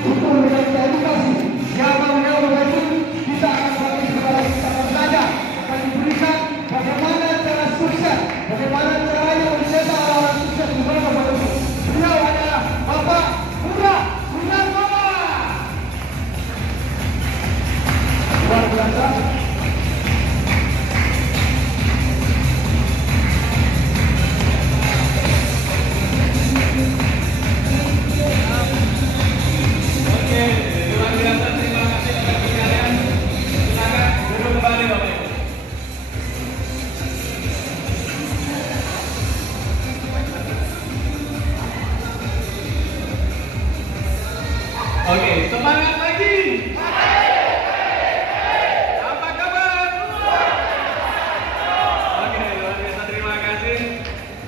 untuk memberikan kita edukasi yang mana Bapak Ibu kita akan bagi kepada kita saja akan diberikan bagaimana cara sukses, bagaimana caranya mencetak orang sukses di mana Bapak Ibu. Beliau adalah Bapak Budha Wiratoma. Luar biasa. Oke, semangat lagi. Apa kabar? Oke, luar biasa, terima kasih.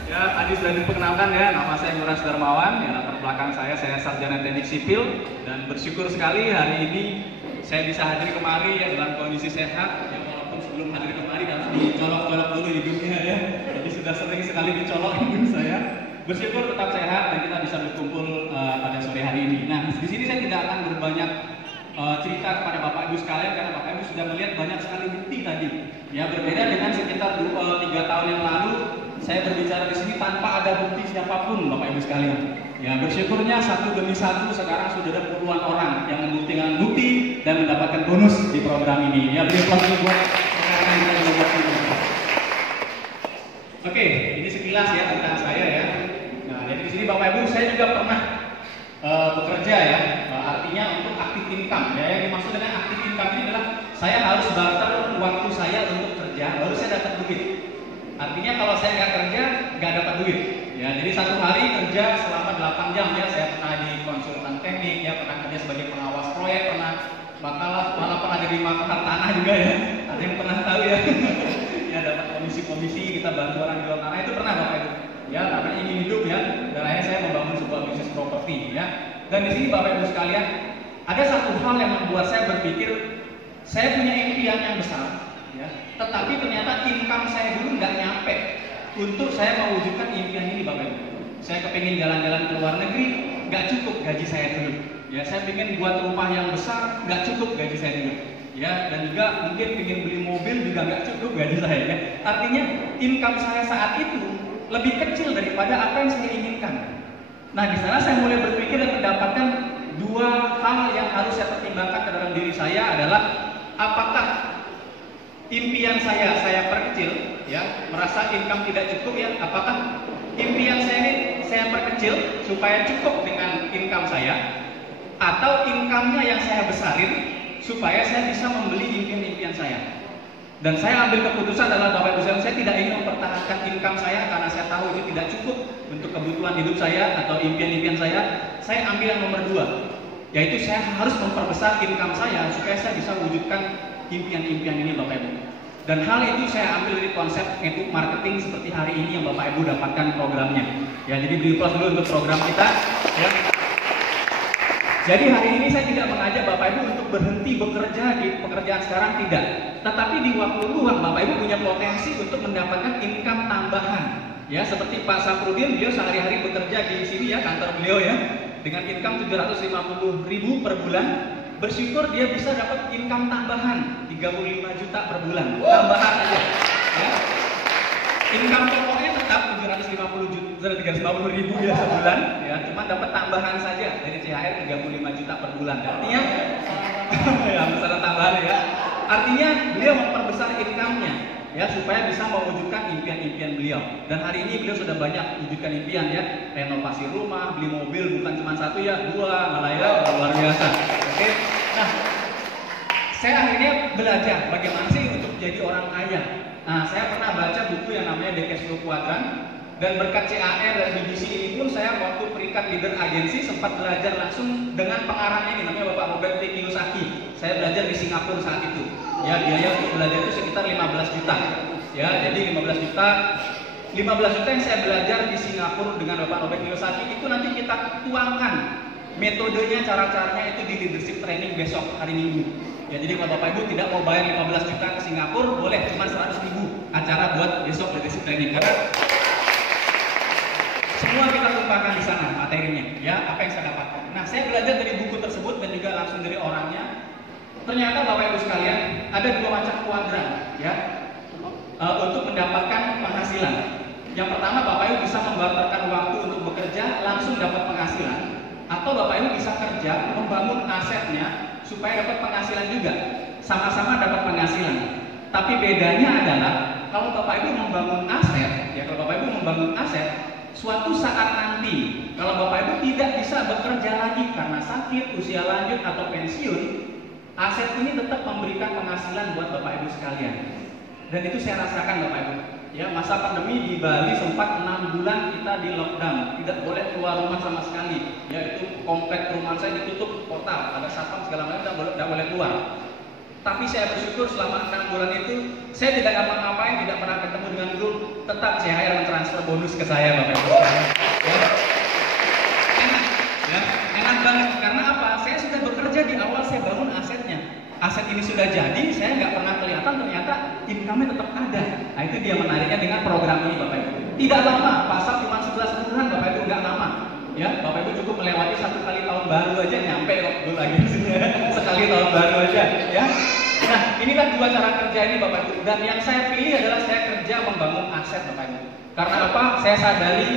Ya, tadi sudah diperkenalkan ya, nama saya Ngurah Darmawan. Ya, latar belakang saya sarjana teknik sipil dan bersyukur sekali hari ini saya bisa hadir kemari ya dalam kondisi sehat. Ya, walaupun sebelum hadir kemari harus dicolok-colok dulu hidungnya ya. Jadi sudah sering sekali dicolok hidung saya. Bersyukur tetap sehat dan kita bisa berkumpul pada sore hari ini. Nah, di sini saya tidak akan berbanyak cerita kepada Bapak Ibu sekalian karena Bapak Ibu sudah melihat banyak sekali bukti tadi. Ya, berbeda dengan sekitar 3 tahun yang lalu saya berbicara di sini tanpa ada bukti siapapun, Bapak Ibu sekalian. Ya, bersyukurnya satu demi satu sekarang sudah ada puluhan orang yang membuktikan bukti dan mendapatkan bonus di program ini. Ya, beri aplaus dulu buat rekan-rekan kita yang membuat ini. Oke, ini sekilas ya tentang saya ya. Nah, jadi di sini Bapak Ibu saya juga pernah bekerja ya, artinya untuk active income. Ya, yang dimaksud dengan active income ini adalah saya harus barter waktu saya untuk kerja, baru saya dapat duit. Artinya kalau saya nggak kerja, nggak dapat duit. Ya, jadi satu hari kerja selama 8 jam ya, saya pernah di konsultan teknik, ya pernah kerja sebagai pengawas proyek, malah pernah jadi makar tanah juga ya. Ada yang pernah tahu ya? Ya, dapat komisi-komisi, kita bantu orang jual tanah, itu pernah Bapak Ibu. Ya, karena ingin hidup ya, dan akhirnya saya membangun sebuah bisnis properti ya. Dan di sini Bapak Ibu sekalian, ada satu hal yang membuat saya berpikir saya punya impian yang besar ya, tetapi ternyata income saya dulu nggak nyampe untuk saya mewujudkan impian ini Bapak Ibu. Saya kepingin jalan-jalan ke luar negeri, nggak cukup gaji saya dulu. Ya, saya ingin buat rumah yang besar, nggak cukup gaji saya dulu. Ya, dan juga mungkin ingin beli mobil juga nggak cukup gaji saya ya. Artinya income saya saat itu lebih kecil daripada apa yang saya inginkan. Nah, di sana saya mulai berpikir dan mendapatkan dua hal yang harus saya pertimbangkan ke dalam diri saya adalah apakah impian saya perkecil ya, merasa income tidak cukup ya, apakah impian saya ini saya perkecil supaya cukup dengan income saya, atau income-nya yang saya besarin supaya saya bisa membeli impian-impian saya. Dan saya ambil keputusan adalah Bapak Ibu sekalian, saya tidak ingin mempertahankan income saya karena saya tahu itu tidak cukup untuk kebutuhan hidup saya atau impian-impian saya. Saya ambil yang nomor 2, yaitu saya harus memperbesar income saya supaya saya bisa wujudkan impian-impian ini Bapak Ibu. Dan hal itu saya ambil dari konsep network marketing seperti hari ini yang Bapak Ibu dapatkan programnya. Ya, jadi beri aplaus dulu untuk program kita ya. Jadi hari ini saya tidak mengajak Bapak Ibu untuk berhenti bekerja di pekerjaan sekarang, tidak. Tetapi di waktu luang Bapak Ibu punya potensi untuk mendapatkan income tambahan. Ya, seperti Pak Saprudin, beliau sehari-hari bekerja di sini ya, kantor beliau ya, dengan income 750.000 per bulan. Bersyukur dia bisa dapat income tambahan 35 juta per bulan, tambahan aja. Ya. Income pokoknya tetap 350.000 ya sebulan, ya, cuma dapat tambahan saja dari CHR 35 juta per bulan. Artinya, ya besar tambahan ya. Artinya beliau memperbesar income-nya, ya, supaya bisa mewujudkan impian-impian beliau. Dan hari ini beliau sudah banyak wujudkan impian ya, renovasi rumah, beli mobil bukan cuma 1 ya, 2 malah ya, luar biasa. Oke, nah, saya akhirnya belajar bagaimana sih untuk jadi orang kaya. Nah, saya pernah baca buku yang namanya The Cash Flow Quadrant, dan berkat CAR dan BBC ini pun saya waktu peringkat leader agensi sempat belajar langsung dengan pengarangnya ini, namanya Bapak Robert T. Kiyosaki. Saya belajar di Singapura saat itu. Ya, biaya untuk belajar itu sekitar 15 juta. Ya, jadi 15 juta yang saya belajar di Singapura dengan Bapak Robert Kiyosaki itu nanti kita tuangkan metodenya, cara-caranya itu di leadership training besok hari Minggu. Ya, jadi kalau Bapak Ibu tidak mau bayar 15 juta ke Singapura, boleh cuma 100.000 acara buat besok leadership training. Karena semua kita tumpahkan di sana materinya, ya, apa yang saya dapatkan. Nah, saya belajar dari buku tersebut tergantung dari orangnya. Ternyata Bapak Ibu sekalian ada dua macam kuadran ya untuk mendapatkan penghasilan. Yang pertama, Bapak Ibu bisa membarterkan waktu untuk bekerja langsung dapat penghasilan, atau Bapak Ibu bisa kerja membangun asetnya supaya dapat penghasilan juga, sama-sama dapat penghasilan. Tapi bedanya adalah kalau Bapak Ibu membangun aset, ya kalau Bapak Ibu membangun aset, suatu saat nanti kalau Bapak Ibu tidak bisa bekerja lagi karena sakit, usia lanjut atau pensiun, aset ini tetap memberikan penghasilan buat Bapak Ibu sekalian. Dan itu saya rasakan Bapak Ibu. Ya, masa pandemi di Bali sempat 6 bulan kita di lockdown, tidak boleh keluar rumah sama sekali. Ya, itu komplek rumah saya ditutup portal, ada satpam segala macam, tidak boleh keluar. Tapi saya bersyukur selama 6 bulan itu saya tidak ngapa-ngapain, tidak pernah ketemu dengan grup, tetap CHR mentransfer bonus ke saya Bapak Ibu sekalian. Ya, enak banget karena apa? Saya sudah bekerja di awal, saya bangun asetnya. Aset ini sudah jadi, saya nggak pernah kelihatan, ternyata income-nya tetap ada. Nah itu dia menariknya dengan program ini Bapak Ibu. Tidak lama, pasar cuma 11 bulan Bapak Ibu, nggak lama. Ya, Bapak Ibu cukup melewati 1 kali tahun baru aja nyampe kok dulu lagi sekali tahun baru aja ya. Nah inilah dua cara kerja ini Bapak Ibu. Dan yang saya pilih adalah saya kerja membangun aset Bapak Ibu. Karena apa? Saya sadari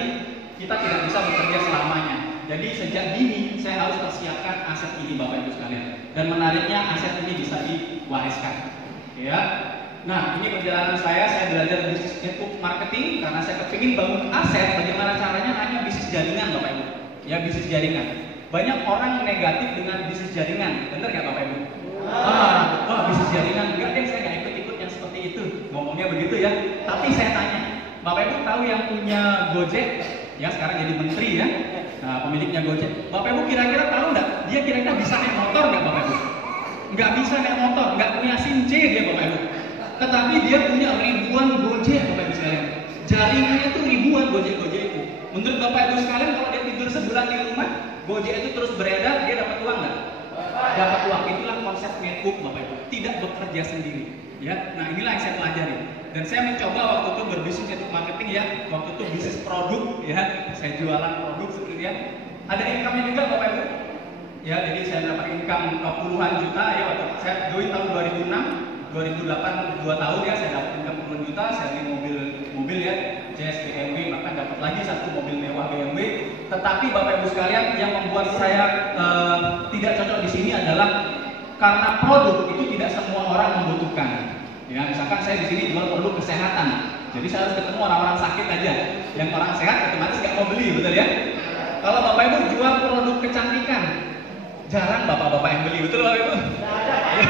kita tidak bisa bekerja selamanya. Jadi sejak dini saya harus persiapkan aset ini Bapak Ibu sekalian. Dan menariknya aset ini bisa diwariskan. Ya. Nah ini perjalanan saya belajar bisnis network marketing karena saya kepingin bangun aset. Bagaimana caranya? Hanya bisnis jaringan Bapak Ibu. Ya bisnis jaringan. Banyak orang negatif dengan bisnis jaringan. Benar nggak Bapak Ibu? Bisnis jaringan enggak deh, saya nggak ikut-ikut yang seperti itu. Ngomongnya begitu ya. Tapi saya tanya, Bapak Ibu tahu yang punya Gojek? Ya sekarang jadi menteri ya. Nah, pemiliknya Gojek. Bapak Ibu kira-kira tahu nggak? Dia kira-kira bisa naik motor nggak Bapak Ibu? Nggak bisa naik motor, nggak punya SIM C dia Bapak Ibu. Tetapi dia punya ribuan Gojek Bapak Ibu sekalian. Jaringannya tuh ribuan Gojek itu. Menurut Bapak Ibu sekalian kalau dia tidur sebulan di rumah, Gojek itu terus beredar, dia dapat uang nggak? Dapat uang. Itulah konsep network Bapak Ibu. Tidak bekerja sendiri. Ya, nah inilah yang saya pelajari. Dan saya mencoba waktu itu berbisnis network marketing ya. Waktu itu bisnis produk ya. Saya jualan produk seperti ya. Ada income-nya juga Bapak Ibu. Ya, jadi saya dapat income puluhan juta ya waktu saya join tahun 2006, 2008 2 tahun ya saya dapat income puluhan juta, saya beli mobil ya, Jazz BMW, bahkan dapat lagi satu mobil mewah BMW. Tetapi Bapak Ibu sekalian yang membuat saya tidak cocok di sini adalah karena produk itu tidak semua orang membutuhkan. Ya, misalkan saya di sini jual produk kesehatan, jadi saya harus ketemu orang-orang sakit aja. Yang orang sehat otomatis nggak mau beli, betul ya? Kalau Bapak Ibu jual produk kecantikan, jarang bapak-bapak yang beli, betul Bapak Ibu?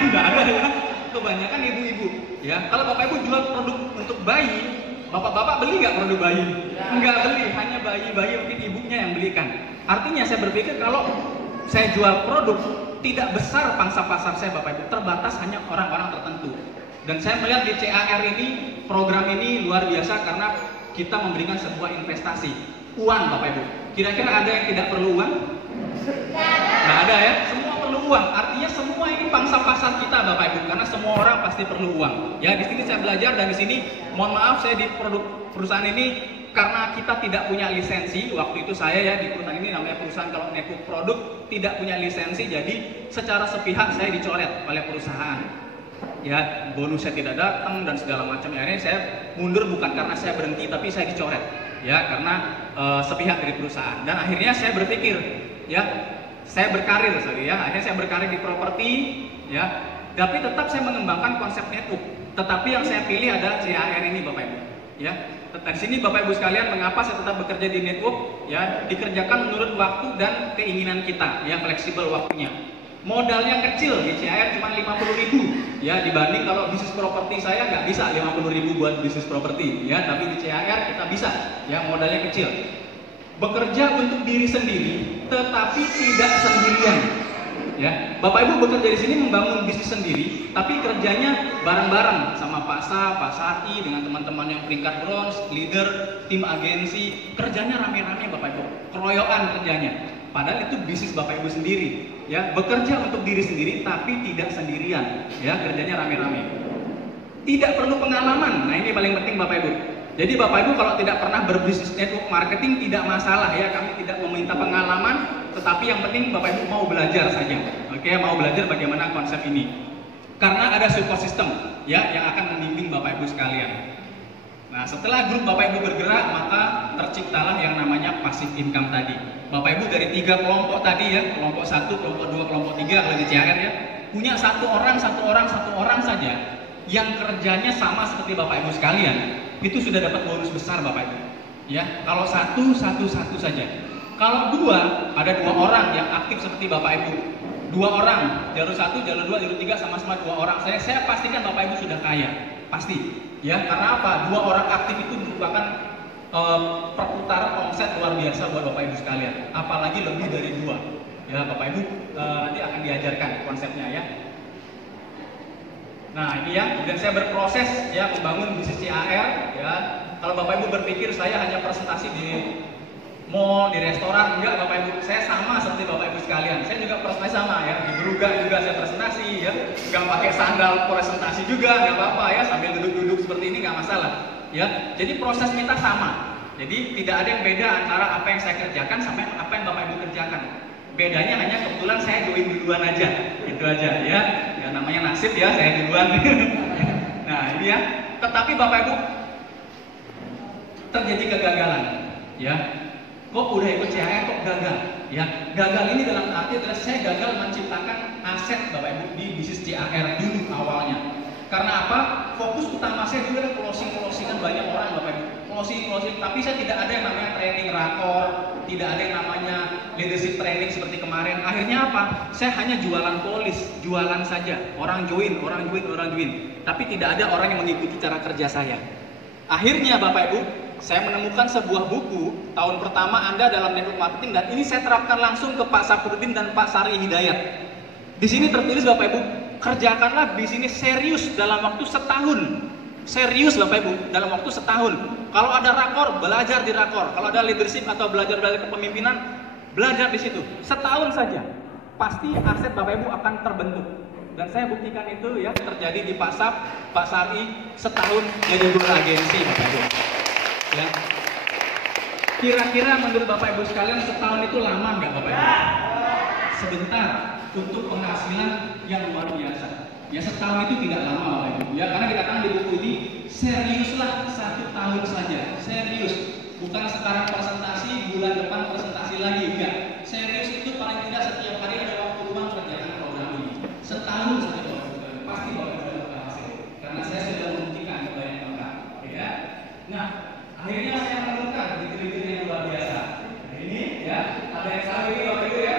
Nggak ada ya. Kebanyakan ibu-ibu. Ya, kalau Bapak Ibu jual produk untuk bayi, bapak-bapak beli nggak produk bayi? Nggak beli, hanya bayi-bayi mungkin ibunya yang belikan. Artinya saya berpikir kalau saya jual produk tidak besar pangsa pasar saya Bapak Ibu, terbatas hanya orang-orang tertentu. Dan saya melihat di CAR ini, program ini luar biasa karena kita memberikan sebuah investasi. Uang Bapak Ibu. Kira-kira ada yang tidak perlu uang? Nggak ada ya, semua perlu uang. Artinya semua ini pangsa pasar kita Bapak Ibu, karena semua orang pasti perlu uang. Ya di sini saya belajar dan di sini, mohon maaf saya di perusahaan ini karena kita tidak punya lisensi. Waktu itu saya ya di perusahaan ini namanya perusahaan kalau network produk tidak punya lisensi, jadi secara sepihak saya dicoret oleh perusahaan. Ya bonus saya tidak datang dan segala macam. Akhirnya saya mundur bukan karena saya berhenti, tapi saya dicoret. Ya karena sepihak dari perusahaan. Dan akhirnya saya berpikir, ya saya berkarir ya. Akhirnya saya berkarir di properti, ya. Tapi tetap saya mengembangkan konsep network. Tetapi yang saya pilih adalah CAR ini Bapak Ibu. Ya. Di sini Bapak Ibu sekalian, mengapa saya tetap bekerja di network? Ya, dikerjakan menurut waktu dan keinginan kita, ya fleksibel waktunya. Modalnya kecil di CAR cuma 50.000 ya, dibanding kalau bisnis properti saya nggak bisa 50.000 buat bisnis properti ya, tapi di CAR kita bisa ya, modalnya kecil. Bekerja untuk diri sendiri tetapi tidak sendirian ya. Bapak Ibu bekerja di sini membangun bisnis sendiri tapi kerjanya bareng-bareng sama Pak Sa, Pak Sati dengan teman-teman yang peringkat bronze, leader, tim agensi, kerjanya rame-rame Bapak Ibu, keroyokan kerjanya. Padahal itu bisnis Bapak Ibu sendiri, ya bekerja untuk diri sendiri tapi tidak sendirian, ya kerjanya rame-rame. Tidak perlu pengalaman, nah ini paling penting Bapak Ibu. Jadi Bapak Ibu kalau tidak pernah berbisnis network marketing tidak masalah ya, kami tidak meminta pengalaman, tetapi yang penting Bapak Ibu mau belajar saja. oke, mau belajar bagaimana konsep ini. Karena ada support system ya yang akan membimbing Bapak Ibu sekalian. Nah, setelah grup Bapak Ibu bergerak, maka terciptalah yang namanya passive income tadi. Bapak Ibu dari 3 kelompok tadi ya, kelompok 1, kelompok 2, kelompok 3 kalau di CHR ya, punya satu orang saja yang kerjanya sama seperti Bapak Ibu sekalian, itu sudah dapat bonus besar Bapak Ibu. Ya, kalau satu saja. Kalau 2, ada 2 orang yang aktif seperti Bapak Ibu. 2 orang, jalur 1, jalur 2, jalur 3 sama-sama 2 orang. Saya pastikan Bapak Ibu sudah kaya, pasti. Ya, karena apa? 2 orang aktif itu merupakan perputaran omset luar biasa buat Bapak Ibu sekalian. Apalagi lebih dari 2. Ya, Bapak Ibu nanti akan diajarkan konsepnya ya. Nah, ini ya, kemudian saya berproses ya membangun bisnis CAR ya. Kalau Bapak Ibu berpikir saya hanya presentasi di mall, di restoran, enggak Bapak Ibu, saya sama seperti Bapak Ibu sekalian. Saya juga presentasi sama ya, di Beruga juga saya presentasi ya, nggak pakai sandal presentasi juga, nggak apa-apa ya, sambil duduk-duduk seperti ini nggak masalah ya. Jadi proses kita sama, jadi tidak ada yang beda antara apa yang saya kerjakan sama apa yang Bapak Ibu kerjakan. Bedanya hanya kebetulan saya join duluan aja, itu aja ya. Ya namanya nasib ya, saya duluan. Nah ini ya, tetapi Bapak Ibu terjadi kegagalan ya. Kok udah ikut CHR kok gagal? Ya, gagal ini dalam arti adalah saya gagal menciptakan aset Bapak Ibu di bisnis CHR dulu awalnya. Karena apa? Fokus utama saya dulu adalah closing-closingan banyak orang Bapak Ibu. Closing, tapi saya tidak ada yang namanya training rakor, tidak ada yang namanya leadership training seperti kemarin. Akhirnya apa? Saya hanya jualan polis, jualan saja. Orang join. Tapi tidak ada orang yang mengikuti cara kerja saya. Akhirnya Bapak Ibu, saya menemukan sebuah buku tahun pertama Anda dalam network marketing, dan ini saya terapkan langsung ke Pak Saprudin dan Pak Sari Hidayat. Di sini tertulis Bapak Ibu, kerjakanlah bisnis serius dalam waktu setahun. Serius Bapak Ibu, dalam waktu setahun. Kalau ada rakor, belajar di rakor. Kalau ada leadership atau belajar kepemimpinan, belajar di situ. Setahun saja, pasti aset Bapak Ibu akan terbentuk. Dan saya buktikan itu ya, terjadi di Pak Sap, Pak Sari, setahun jadi guru agensi Bapak Ibu. Ya. Kira-kira menurut Bapak Ibu sekalian setahun itu lama nggak Bapak Ibu? Sebentar untuk penghasilan yang luar biasa. Ya setahun itu tidak lama Bapak Ibu. Ya karena dikatakan di buku ini seriuslah 1 tahun saja. Serius. Bukan sekarang presentasi, bulan depan presentasi lagi, enggak. Serius itu paling tidak setiap hari ada waktu luang kerjakan program ini. Setahun saja Bapak Ibu. Pasti Bapak Ibu sudah berhasil. Karena saya sudah membuktikan kepada Bapak. Ya. Nah, akhirnya saya menemukan kriteria yang luar biasa. Nah, ini ya, ada yang salah ini Bapak Ibu ya.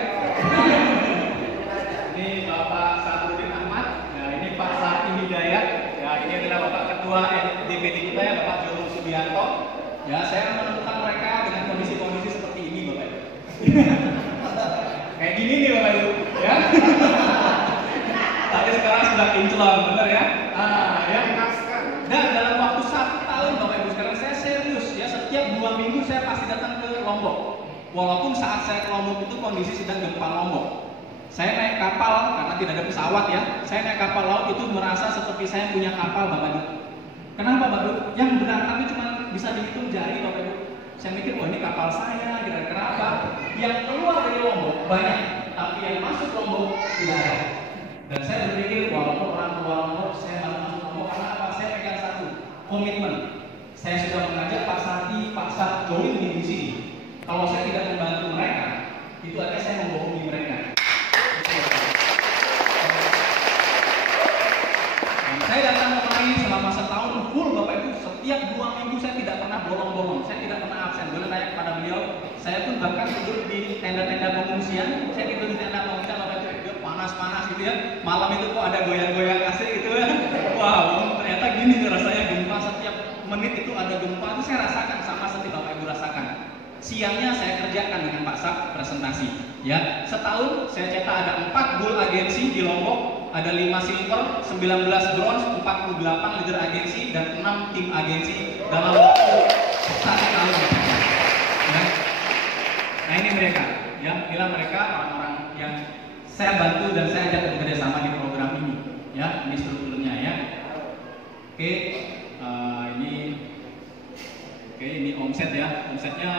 Ini Bapak Saprudin Ahmad, nah ini Pak Sari Hidayat, ya ini adalah Bapak Ketua DPD kita ya, Bapak Juru Subianto. Ya, saya menemukan mereka dengan kondisi-kondisi seperti ini Bapak Ibu. Kayak gini nih Bapak Ibu, ya. Tapi sekarang sudah kinclong, benar ya? Ya. Dan dalam waktu 1 tahun Bapak Ibu sekarang saya serius ya, setiap 2 minggu saya pasti datang ke Lombok. Walaupun saat saya ke Lombok itu kondisi sedang gempa Lombok. Saya naik kapal karena tidak ada pesawat ya. Saya naik kapal laut itu merasa seperti saya punya kapal Bapak Ibu. Kenapa Bapak Ibu? Yang berangkat itu cuma bisa dihitung jari Bapak Ibu. Saya mikir, wah ini kapal saya, kira-kira apa? Yang keluar dari Lombok banyak, tapi yang masuk Lombok tidak ada. Dan saya berpikir, walaupun orang keluar Lombok, saya masuk Lombok karena apa? Saya pegang satu, komitmen. Saya sudah mengajak Pak Sati, Pak Sat join di sini. Kalau saya tidak membantu mereka, itu artinya saya membohongi mereka. Dan saya datang kemari selama setahun full Bapak Ibu. Setiap 2 minggu saya tidak pernah bolong-bolong. Saya tidak pernah absen. Boleh tanya kepada beliau. Saya pun bahkan tidur di tenda-tenda pengungsian. Saya tidur di tenda pengungsian Bapak Ibu. Panas-panas gitu ya. Malam itu kok ada goyang-goyang kasir gitu ya. Wow, ternyata gini rasanya gempa. Setiap menit itu ada gempa. Itu saya rasakan sama seperti Bapak Ibu rasakan. Siangnya saya kerjakan dengan Pak Sap presentasi. Ya, setahun saya cetak ada 4 gold agensi di Lombok, ada 5 silver, 19 bronze, 48 leader agensi dan 6 tim agensi dalam waktu 1 tahun. Ya. Nah ini mereka, ya, inilah mereka orang-orang yang saya bantu dan saya ajak bekerja sama di program ini. Ya, ini strukturnya ya. Oke, ini omset ya, omsetnya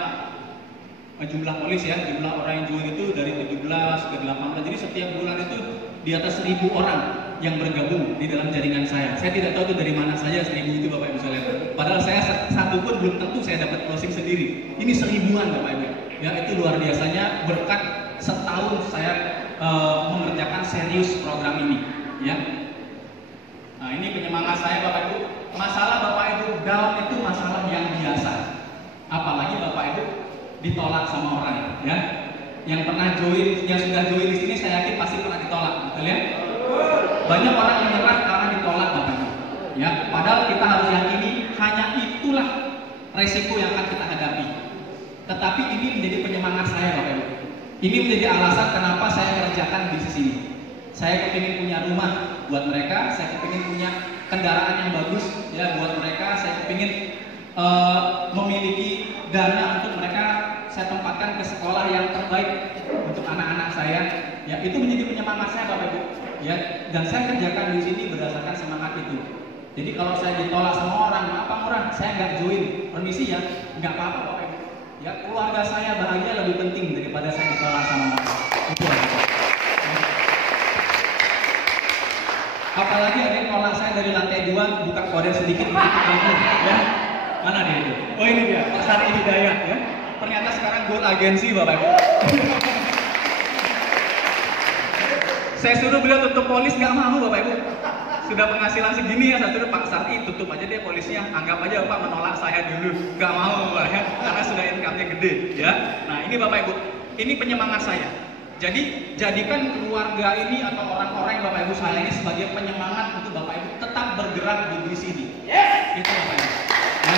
jumlah polis ya, jumlah orang yang join itu dari 17 ke 18. Jadi setiap bulan itu di atas 1.000 orang yang bergabung di dalam jaringan saya. Saya tidak tahu itu dari mana saja 1.000 itu Bapak Ibu sekalian. Padahal saya satu pun belum tentu saya dapat closing sendiri. Ini 1.000-an Bapak Ibu. Ya itu luar biasanya berkat setahun saya mengerjakan serius program ini. Ya. Nah ini penyemangat saya Bapak Ibu. Masalah Bapak Ibu down itu masalah yang biasa. Apalagi Bapak Ibu ditolak sama orang, ya. Yang pernah join, yang sudah join di sini saya yakin pasti pernah ditolak, betul ya? Banyak orang yang menyerah karena ditolak Bapak Ibu. Ya, padahal kita harus yakini hanya itulah resiko yang akan kita hadapi. Tetapi ini menjadi penyemangat saya Bapak Ibu. Ini menjadi alasan kenapa saya kerjakan bisnis ini. Saya kepingin punya rumah buat mereka, saya kepingin punya kendaraan yang bagus ya buat mereka, saya kepingin memiliki dana untuk mereka saya tempatkan ke sekolah yang terbaik untuk anak-anak saya. Ya, itu menjadi penyemangat saya Bapak Ibu. Ya, dan saya kerjakan di sini berdasarkan semangat itu. Jadi kalau saya ditolak sama orang, maaf orang, saya nggak join. Permisi ya, nggak apa-apa Bapak Ibu. Ya, keluarga saya bahagia lebih penting daripada saya ditolak sama orang. Itu aja. Apalagi ada yang nolak saya dari lantai 2, buka kode sedikit ya. Mana dia itu? Oh ini dia, Pak Sari Hidayat ya. Ternyata sekarang gold agensi Bapak Ibu. Saya suruh beliau tutup polis, nggak mau Bapak Ibu. Sudah penghasilan segini ya, saya suruh Pak Sari tutup aja deh polisnya. Anggap aja Bapak menolak saya dulu. Nggak mau Pak ya, karena sudah income-nya gede ya. Nah ini Bapak Ibu, ini penyemangat saya. Jadi jadikan keluarga ini atau orang-orang yang Bapak Ibu sayangi sebagai penyemangat untuk Bapak Ibu tetap bergerak di bisnis ini. Itu Bapak Ibu. Ya.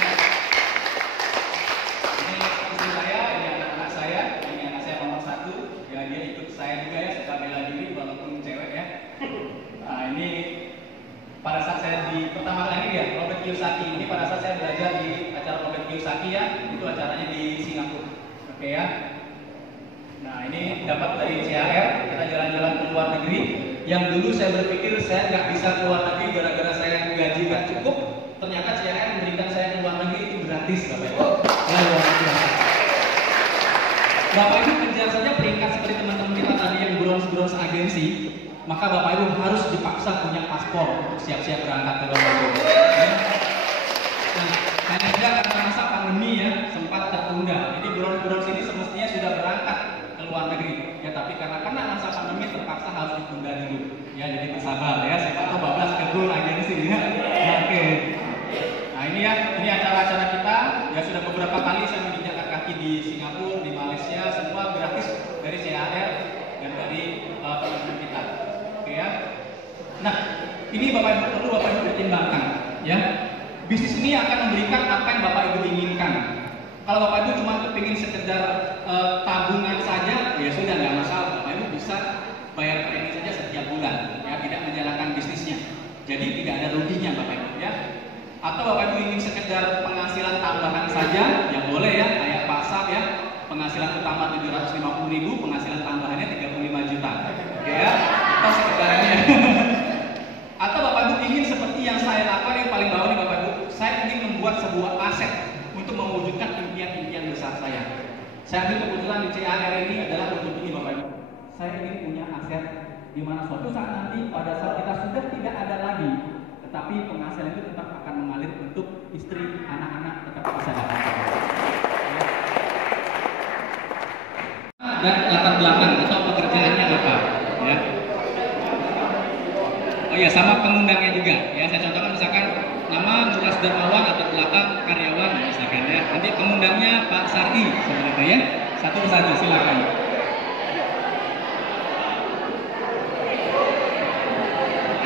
Ini istri saya, ini anak-anak saya, ini anak saya nomor 1. Ya dia ikut saya juga ya, suka bela diri walaupun cewek ya. Nah ini pada saat saya di pertama kali ya Robert Kiyosaki. Ini pada saat saya belajar di acara Robert Kiyosaki ya, itu acaranya di Singapura. Oke ya. Nah ini dapat dari CAR, kita jalan-jalan ke luar negeri. Yang dulu saya berpikir saya nggak bisa ke luar negeri gara-gara saya gaji nggak cukup. Ternyata CAR memberikan saya ke luar negeri itu gratis Bapak Ibu. Ya luar biasa. Bapak Ibu kejar saja peringkat seperti teman-teman kita tadi yang bronze agensi. Maka Bapak Ibu harus dipaksa punya paspor untuk siap-siap berangkat ke luar negeri. Nah, hanya saja karena masa pandemi ya sempat tertunda. Jadi bronze ini semestinya sudah berangkat luar negeri ya, tapi karena masa pandemi terpaksa harus ditunda dulu ya, jadi bersabar ya, siapa tahu bablas ke gold agensi ya. Oke. Nah ini ya, ini acara-acara kita ya, sudah beberapa kali saya menginjakkan kaki di Singapura, di Malaysia, semua gratis dari CAR dan dari teman-teman kita. Oke ya. Nah ini Bapak Ibu perlu Bapak Ibu pertimbangkan ya, bisnis ini akan memberikan apa yang Bapak Ibu inginkan. Kalau Bapak Ibu cuma kepingin sekedar tabungan saja, ya sudah nggak masalah. Bapak Ibu bisa bayar premi saja setiap bulan, ya tidak menjalankan bisnisnya. Jadi tidak ada ruginya Bapak Ibu ya. Atau Bapak Ibu ingin sekedar penghasilan tambahan saja, ya boleh ya, kayak Pak Sab ya, penghasilan utama 750.000, penghasilan tambahannya 35 juta, oke ya. Atau sekedarnya. Atau Bapak Ibu ingin seperti yang saya lakukan yang paling bawah nih Bapak Ibu, saya ingin membuat sebuah aset untuk mewujudkan impian-impian besar saya. Saya ambil kebetulan di CAR ini adalah untuk ini Bapak Ibu. Saya ingin punya aset di mana suatu saat nanti pada saat kita sudah tidak ada lagi, tetapi penghasilan itu tetap akan mengalir untuk istri, anak-anak tetap bisa dapat. Dan latar belakang atau pekerjaannya apa? Ya. Oh ya, sama pengundangnya juga. Ya, saya contohkan misalkan nama Nurlas Darmawan atau belakang karyawan misalkan ya. Nanti pengundangnya Pak Sardi seperti itu ya. Satu persatu silakan.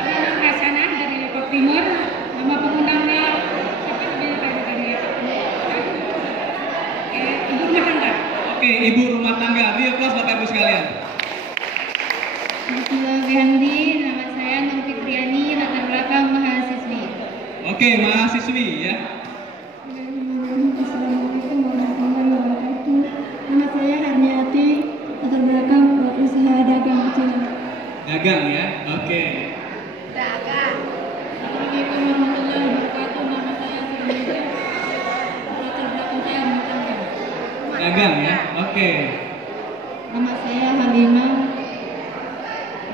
Nama Kasana dari Depok Timur. Nama pengundangnya siapa tadi ya? Ibu rumah tangga. Oke, ibu rumah tangga. Beri aplaus Bapak Ibu sekalian. Gandhi, nama saya Nur Fitriani, latar belakang mahasiswi. Oke, mahasiswi ya. Assalamualaikum warahmatullahi wabarakatuh. Nama saya Harniati, latar belakang usaha dagang kecil. Dagang ya. Oke. Dagang. Assalamualaikum warahmatullahi wabarakatuh. Nama saya Sri, latar belakang saya rumah tangga. Dagang ya. Oke. Nama saya Halimah.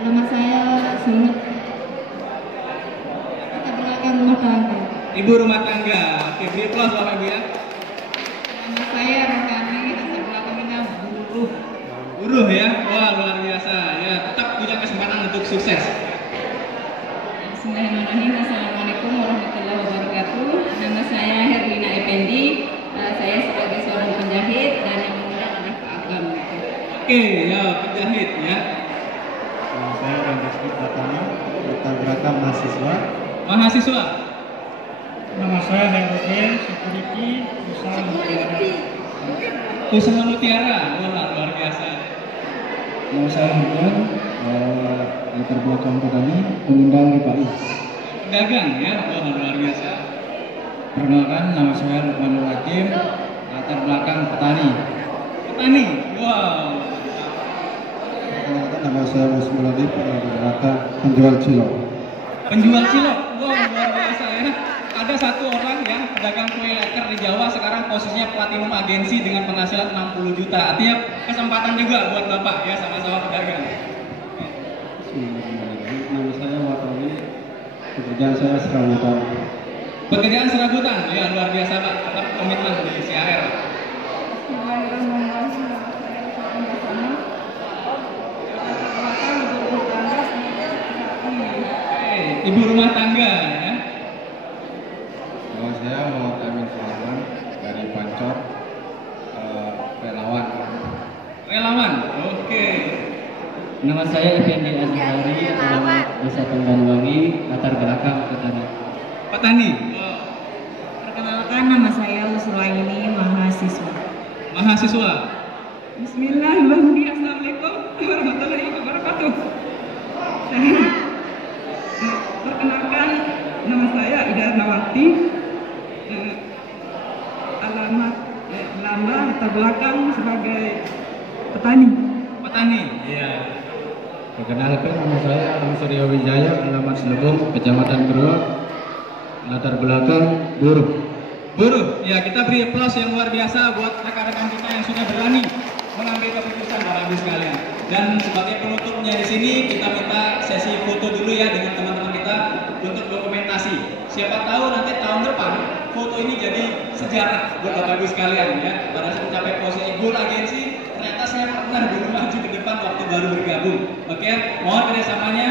Nama saya Sunut. Latar belakang rumah tangga. Ibu rumah tangga. Oke, beri aplaus Bapak Ibu ya. Nama saya Rokani. Latar belakangnya buruh. Buruh ya. Wah, luar biasa. Ya, tetap punya kesempatan untuk sukses. Bismillahirrahmanirrahim. Assalamualaikum warahmatullahi wabarakatuh. Nama saya Herlina Effendi. Saya sebagai seorang penjahit dan yang mengundang adalah Pak Agam. Oke, ya penjahit ya. Saya Ranggasmi Pratama, latar belakang mahasiswa. Mahasiswa. Nama saya Herudin, security usaha mutiara. Usaha mutiara. Wah, luar biasa. Nama saya Hujan, latar belakang petani, pengundang PPI. Dagang ya. Wah, luar biasa. Perkenalkan, nama saya Lukmanul Hakim, latar belakang petani. Petani. Wow. Perkenalkan, nama saya Musmul Adib, latar belakang penjual cilok. Penjual cilok. Wow, luar biasa ya. Ada satu orang yang pedagang kue leker di Jawa sekarang posisinya platinum agensi dengan penghasilan 60 juta. Artinya kesempatan juga buat Bapak ya, sama-sama pedagang. Nama saya Watoni, pekerjaan saya serabutan. Pekerjaan serabutan. Ya, luar biasa Pak. Tetap komitmen di CAR. Ibu rumah tangga ya. Nama saya Muhammad Amin Sulaiman dari Pancor, relawan. Relawan. Oke. Nama saya Effendi Azhari, alamat Desa Tengganwangi, latar belakang petani. Petani. Perkenalkan, nama saya Usraini, mahasiswa. Mahasiswa. Bismillahirrahmanirrahim. Assalamualaikum warahmatullahi wabarakatuh. Perkenalkan, nama saya Ida Nawati. Alamat lambang latar belakang sebagai petani. Petani. Iya. Perkenalkan, nama saya Alam Surya Wijaya, alamat Selebung, Kecamatan Beruak, latar belakang buruh. Buruh. Ya, kita beri aplaus yang luar biasa buat rekan-rekan kita yang sudah berani mengambil keputusan Bapak Ibu sekalian. Dan sebagai penutupnya di sini kita minta sesi foto dulu ya dengan teman-teman kita untuk dokumentasi. Siapa tahu nanti tahun depan foto ini jadi sejarah buat Bapak Ibu sekalian ya. Pada saat mencapai posisi goal agensi, ternyata saya pernah dulu maju ke depan waktu baru bergabung. Oke, mohon kerjasamanya.